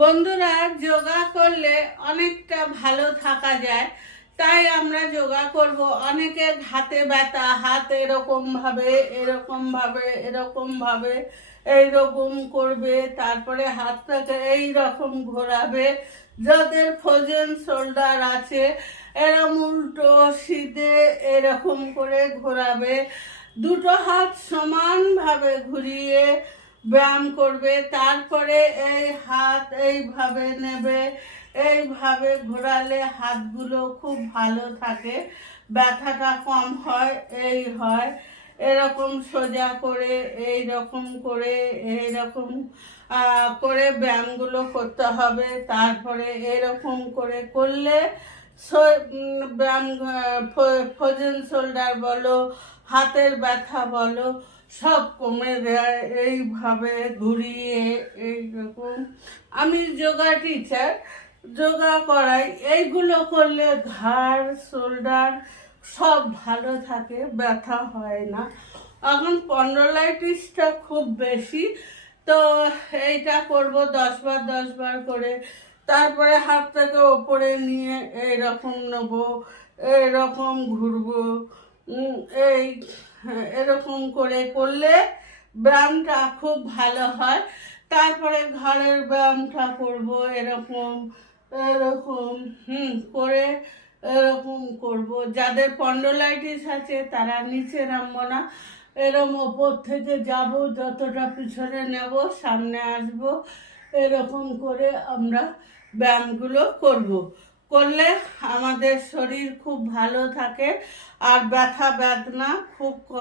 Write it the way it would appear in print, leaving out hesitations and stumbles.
বন্ধুরা, যোগা করলে অনেকটা ভালো থাকা যায়। তাই আমরা যোগা করব। অনেকের হাতে ব্যথা, হাত এরকম ভাবে এরকম ভাবে এরকম ভাবে এইরকম করবে, তারপরে হাতটাকে এই রকম ঘোরাবে। যাদের ফ্রোজেন শোল্ডার আছে এরকম উল্টো সিধে এরকম করে ঘোরাবে। দুটো হাত সমানভাবে ঘুরিয়ে ব্যায়াম করবে। তারপরে এই হাত এইভাবে নেবে, এইভাবে ঘোরালে হাতগুলো খুব ভালো থাকে, ব্যথাটা কম হয়। এই হয় এরকম সোজা করে এইরকম করে এইরকম করে ব্যায়ামগুলো করতে হবে। তারপরে এরকম করে করলে ব্যায়াম, ফ্রোজেন শোল্ডার বলো, হাতের ব্যথা বলো, সব কমে যায় এইভাবে ঘুরিয়ে এইরকম। আমি যোগা টিচার, যোগা করাই। এইগুলো করলে ঘাড় শোল্ডার সব ভালো থাকে, ব্যথা হয় না। এখন স্পন্ডলাইটিসটা খুব বেশি, তো এইটা করব 10 বার 10 বার করে। তারপরে হাতটাকে ওপরে নিয়ে এইরকম নেবো, এরকম ঘুরবো। এই এরকম করে করলে ব্যায়ামটা খুব ভালো হয়। তারপরে ঘরের ব্যায়ামটা করব এরকম এরকম করে এরকম করব। যাদের স্পন্ডলাইটিস আছে তারা নিচে নামবো না, এরকম ওপর থেকে যাব, যতটা পিছনে নেব সামনে আসব, এরকম করে আমরা ব্যায়ামগুলো করব। করলে আমাদের শরীর খুব ভালো থাকে আর ব্যথা বেদনা খুব